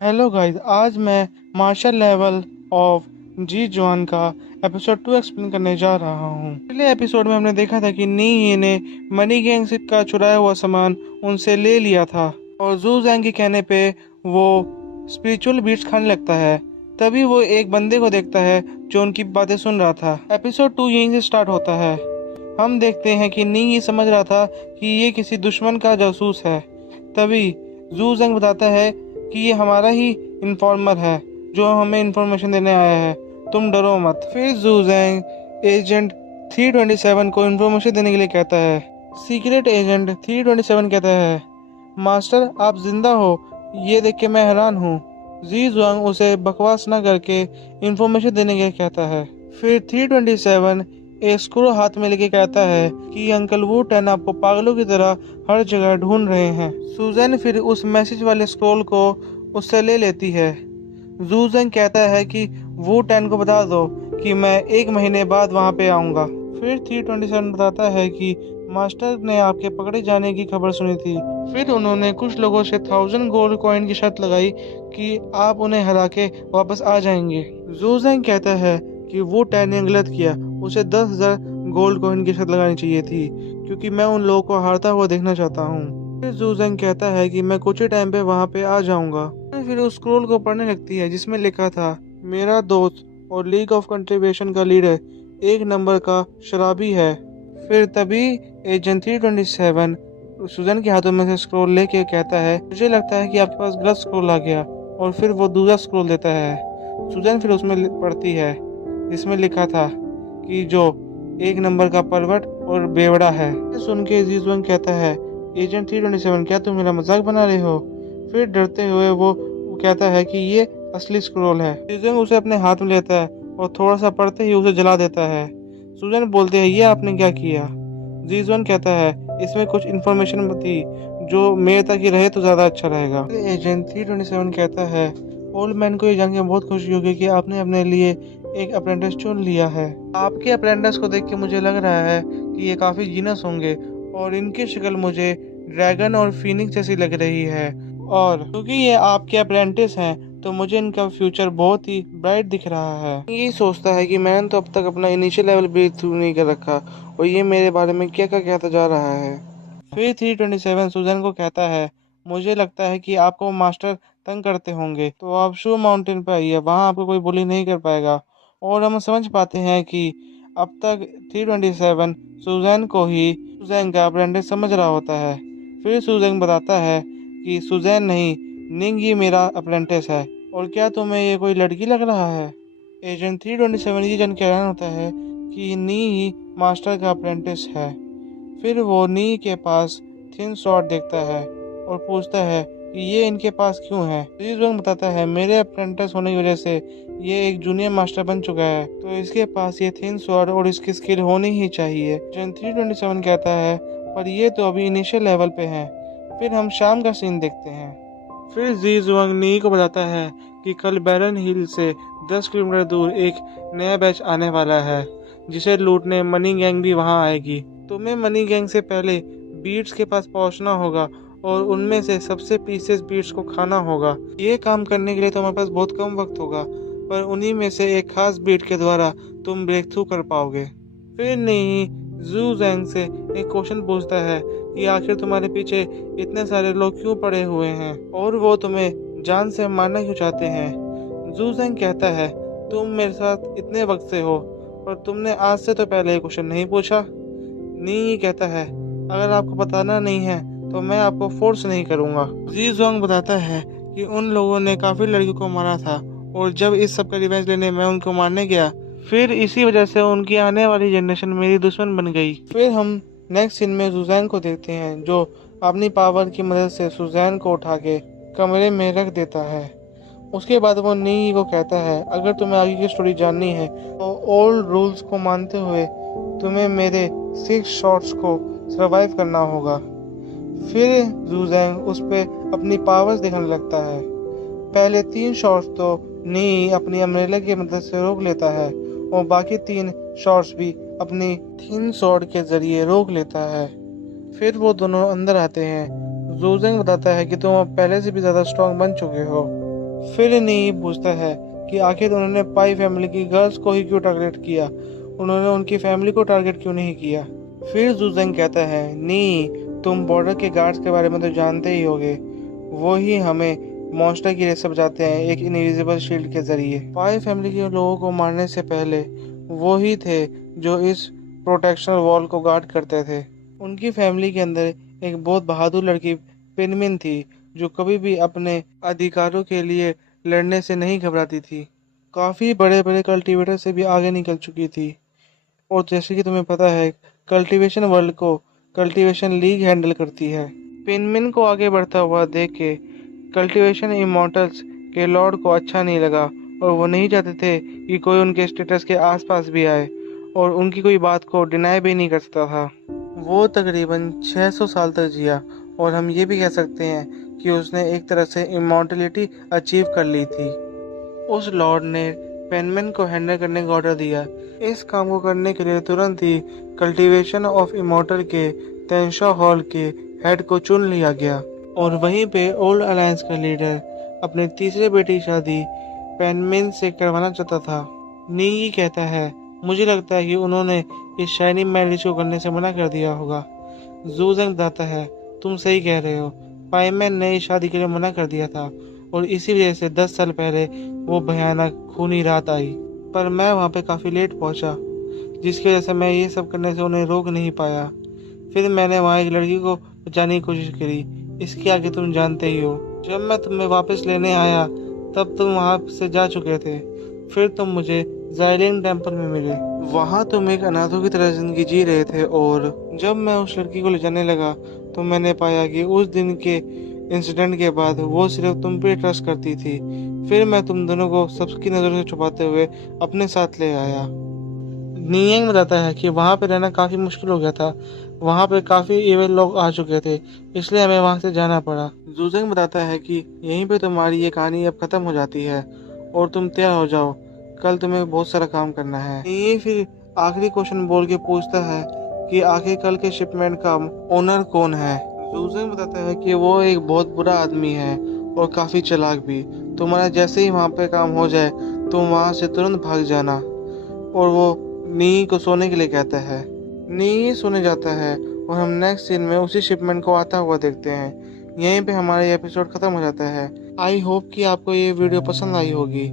Hello guys, आज मैं marshal level of जी जॉन का एपिसोड 2 एक्सप्लेन करने जा रहा हूँ। पिछले एपिसोड में हमने देखा था कि नी ही ने मनी गैंग से का चुराया हुआ सामान उनसे ले लिया था और जू जैंग के कहने पे वो स्पिरिचुअल बीट्स खाने लगता है। तभी वो एक बंदे को देखता है जो उनकी बातें सुन रहा था। एपिसोड 2 यहीं से स्टार्ट होता है। हम देखते हैं कि नी ये समझ रहा था कि ये किसी दुश्मन का जासूस है। तभी जू जैंग बताता है कि ये हमारा ही इन्फॉर्मर है जो हमें इन्फॉर्मेशन देने आया है, तुम डरो मत। फिर जू जैंग एजेंट 327 को इन्फॉर्मेशन देने के लिए कहता है। सीक्रेट एजेंट 327 कहता है, मास्टर आप जिंदा हो, ये देख के मैं हैरान हूँ। जी जुआंग उसे बकवास न करके इन्फॉर्मेशन देने के लिए कहता है। फिर 327 एक स्क्रू हाथ में लेके कहता है कि अंकल वू टेन आपको पागलों की तरह हर जगह ढूंढ रहे हैं। सुजैन फिर उस मैसेज वाले स्क्रोल को उससे ले लेती है। जूजैन कहता है कि वू टेन को बता दो कि मैं 1 महीने बाद वहां पे आऊंगा। फिर 327 बताता है कि मास्टर ने आपके पकड़े जाने की खबर सुनी थी। फिर उन्होंने कुछ लोगों से 1000 गोल्ड कॉइन की शर्त लगाई कि आप उन्हें हरा के वापस आ जाएंगे। जूजैन कहता है कि वो टेन ने गलत किया, उसे 10,000 गोल्ड कॉइन की शर्त लगानी चाहिए थी क्योंकि मैं उन लोगों को हारता हुआ देखना चाहता हूँ। फिर जूजैंग कहता है कि मैं कुछ ही टाइम पे वहां पे आ जाऊंगा। फिर उस स्क्रोल को पढ़ने लगती है जिसमें लिखा था, मेरा दोस्त और लीग ऑफ कंट्रीब्यूशन का लीडर 1 नंबर का शराबी है। फिर तभी एजेंट 327 सुजैन के हाथों में से स्क्रोल लेके कहता है, मुझे लगता है कि आपके पास गलत स्क्रोल आ गया, और फिर वो दूसरा स्क्रोल देता है। सुजैन फिर उसमें पढ़ती है जिसमें लिखा था कि जो 1 नंबर का पर्वत और बेवड़ा है। सुन के जीजुअन कहता है, एजेंट 327 क्या तुम मेरा मजाक बना रहे हो? फिर डरते हुए वो कहता है कि ये असली स्क्रोल है। जीजुअन उसे अपने हाथ में लेता है और थोड़ा सा पढ़ते ही उसे जला देता है। सुजन बोलते हैं, ये आपने क्या किया? जीजुअन कहता है, इसमें कुछ इन्फॉर्मेशन थी जो मेरे तक ही रहे तो ज्यादा अच्छा रहेगा। एजेंट 327 कहता है, ओल्ड मैन को ये जान के बहुत खुशी होगी कि आपने अपने लिए एक अप्रेंटिस चुन लिया है। आपके अप्रेंटिस को देख के मुझे लग रहा है कि ये काफी जीनस होंगे और इनकी शक्ल मुझे ड्रैगन और फीनिक्स जैसी लग रही है, और क्योंकि ये आपके अप्रेंटिस हैं तो मुझे इनका फ्यूचर बहुत ही ब्राइट दिख रहा है। ये सोचता है कि मैंने तो अब तक अपना इनिशियल लेवल ब्रीथ थ्रू नहीं कर रखा और ये मेरे बारे में क्या क्या कहता जा रहा है। फिर 327 सुजन को कहता है, मुझे लगता है कि आपको मास्टर तंग करते होंगे तो आप शू माउंटेन पर आइए, वहाँ आपको कोई बुली नहीं कर पाएगा। और हम समझ पाते हैं कि अब तक 327 सुजैन को ही सुजैन का अप्रेंटिस समझ रहा होता है। फिर सुजैन बताता है कि सुजैन नहीं, निंग ही मेरा अप्रेंटिस है। और क्या तुम्हें ये कोई लड़की लग रहा है? एजेंट 327 ये जान के हैरान होता है कि नी ही मास्टर का अप्रेंटिस है। फिर वो नी के पास थिन शॉट देखता है और पूछता है कि ये इनके पास क्यों है। रिजवान बताता है, मेरे अप्रेंटिस होने की वजह से ये एक जूनियर मास्टर बन चुका है तो इसके पास ये थिन शॉट और इसकी स्किल होनी ही चाहिए। जन 327 कहता है, पर ये तो अभी इनिशियल लेवल पे है। फिर हम शाम का सीन देखते हैं। फिर जी जुआंग नी को बताता है कि कल बैरन हिल से 10 किलोमीटर दूर एक नया बैच आने वाला है जिसे लूटने मनी गैंग भी वहां आएगी। तुम्हें मनी गैंग से पहले बीट्स के पास पहुंचना होगा और उनमें से सबसे पीसेस बीट्स को खाना होगा। ये काम करने के लिए तुम्हारे पास बहुत कम वक्त होगा, पर उन्हीं में से एक खास बीट के द्वारा तुम ब्रेक थ्रू कर पाओगे। फिर नहीं जू जैंग से एक क्वेश्चन पूछता है कि आखिर तुम्हारे पीछे इतने सारे लोग क्यों पड़े हुए हैं और वो तुम्हें जान से मारना क्यों चाहते हैं। जू जैंग कहता है, तुम मेरे साथ इतने वक्त से हो पर तुमने आज से तो पहले ये क्वेश्चन नहीं पूछा। नी कहता है, अगर आपको बताना नहीं है तो मैं आपको फोर्स नहीं करूंगा। जी जोंग बताता है कि उन लोगों ने काफी लड़कियों को मारा था और जब इस सब का रिवेंज लेने मैं उनको मारने गया, फिर इसी वजह से उनकी आने वाली जनरेशन मेरी दुश्मन बन गई। फिर हम नेक्स्ट सीन में सुजैन को देखते हैं जो अपनी पावर की मदद से सुजैन को उठा के कमरे में रख देता है। उसके बाद वो नी को कहता है, अगर तुम्हें आगे की स्टोरी जाननी है तो ओल्ड रूल्स को मानते हुए तुम्हें मेरे 6 शॉट्स को सरवाइव करना होगा। फिर जूजैंग उस पे अपनी पावर्स दिखाने लगता है। पहले 3 शॉट्स तो नी अपनी अम्ब्रेला की मदद से रोक लेता है और बाकी 3 शॉट्स भी अपनी थिन स्वॉर्ड के जरिए रोक लेता है। फिर वो दोनों अंदर आते हैं। जूजैंग बताता है कि तुम अब पहले से भी ज्यादा स्ट्रांग बन चुके हो। फिर नी पूछता है कि आखिर उन्होंने पाई फैमिली की गर्ल्स को ही क्यों टारगेट किया, उन्होंने उनकी फैमिली को टारगेट क्यों नहीं किया। फिर जूजेंग कहता है, नी तुम बॉर्डर के गार्ड्स के बारे में तो जानते ही होगे, वो ही हमें मॉन्स्टर की रेस बचाते हैं एक इनविजिबल शील्ड के जरिए। पाई फैमिली के लोगों को मारने से पहले वो ही थे जो इस प्रोटेक्शन वॉल को गार्ड करते थे। उनकी फैमिली के अंदर एक बहुत बहादुर लड़की पिनमिन थी, जो कभी भी अपने अधिकारों के लिए लड़ने से नहीं घबराती थी। काफ़ी बड़े बड़े कल्टीवेटर से भी आगे निकल चुकी थी। और जैसे कि तुम्हें पता है, कल्टीवेशन वर्ल्ड को कल्टीवेशन लीग हैंडल करती है। पिनमिन को आगे बढ़ता हुआ देख के कल्टीवेशन इमॉर्टल्स के लॉर्ड को अच्छा नहीं लगा और वो नहीं चाहते थे कि कोई उनके स्टेटस के आसपास भी आए और उनकी कोई बात को डिनाई भी नहीं कर सकता था। वो तकरीबन 600 साल तक जिया और हम ये भी कह सकते हैं कि उसने एक तरह से इमॉर्टलिटी अचीव कर ली थी। उस लॉर्ड ने पेनमैन को हैंडल करने का ऑर्डर दिया। इस काम को करने के लिए तुरंत ही कल्टीवेशन ऑफ इमॉर्टल के तेंशा हॉल के हेड को चुन लिया गया और वहीं पे ओल्ड अलायंस का लीडर अपने तीसरे बेटे की शादी पेनमेन से करवाना चाहता था। नी कहता है, मुझे लगता है कि उन्होंने इस शाइनिंग मैरिज को करने से मना कर दिया होगा। जूजेंग बताता है, तुम सही कह रहे हो, पाइमैन ने इस शादी के लिए मना कर दिया था और इसी वजह से 10 साल पहले वो भयानक खूनी रात आई। पर मैं वहाँ पे काफ़ी लेट पहुँचा, जिसकी वजह से मैं ये सब करने से उन्हें रोक नहीं पाया। फिर मैंने वहाँ एक लड़की को बचाने की कोशिश करी, इसके आगे तुम जानते ही हो। जब मैं तुम्हें वापस लेने आया तब तुम वहाँ से जा चुके थे। फिर तुम मुझे जाइलिन टेम्पल में मिले, वहाँ तुम एक अनाथों की तरह जिंदगी जी रहे थे और जब मैं उस लड़की को ले जाने लगा तो मैंने पाया कि उस दिन के इंसिडेंट के बाद वो सिर्फ तुम पे ट्रस्ट करती थी। फिर मैं तुम दोनों को सबकी नज़रों से छुपाते हुए अपने साथ ले आया। नियंग बताता है कि वहाँ पे रहना काफ़ी मुश्किल हो गया था, वहाँ पे काफ़ी इविल लोग आ चुके थे, इसलिए हमें वहाँ से जाना पड़ा। जूजेंग बताता है कि यहीं पे तुम्हारी ये कहानी अब ख़त्म हो जाती है और तुम तैयार हो जाओ, कल तुम्हें बहुत सारा काम करना है। ये फिर आखिरी क्वेश्चन बोल के पूछता है कि आखिर कल के शिपमेंट का ओनर कौन है। जूजेंग बताता है कि वो एक बहुत बुरा आदमी है और काफ़ी चालाक भी। तुम्हारा जैसे ही वहाँ पे काम हो जाए तुम वहाँ से तुरंत भाग जाना। और वो नी को सोने के लिए कहता है। नी सोने जाता है और हम नेक्स्ट सीन में उसी शिपमेंट को आता हुआ देखते हैं। यहीं पे हमारा ये एपिसोड खत्म हो जाता है। आई होप कि आपको ये वीडियो पसंद आई होगी।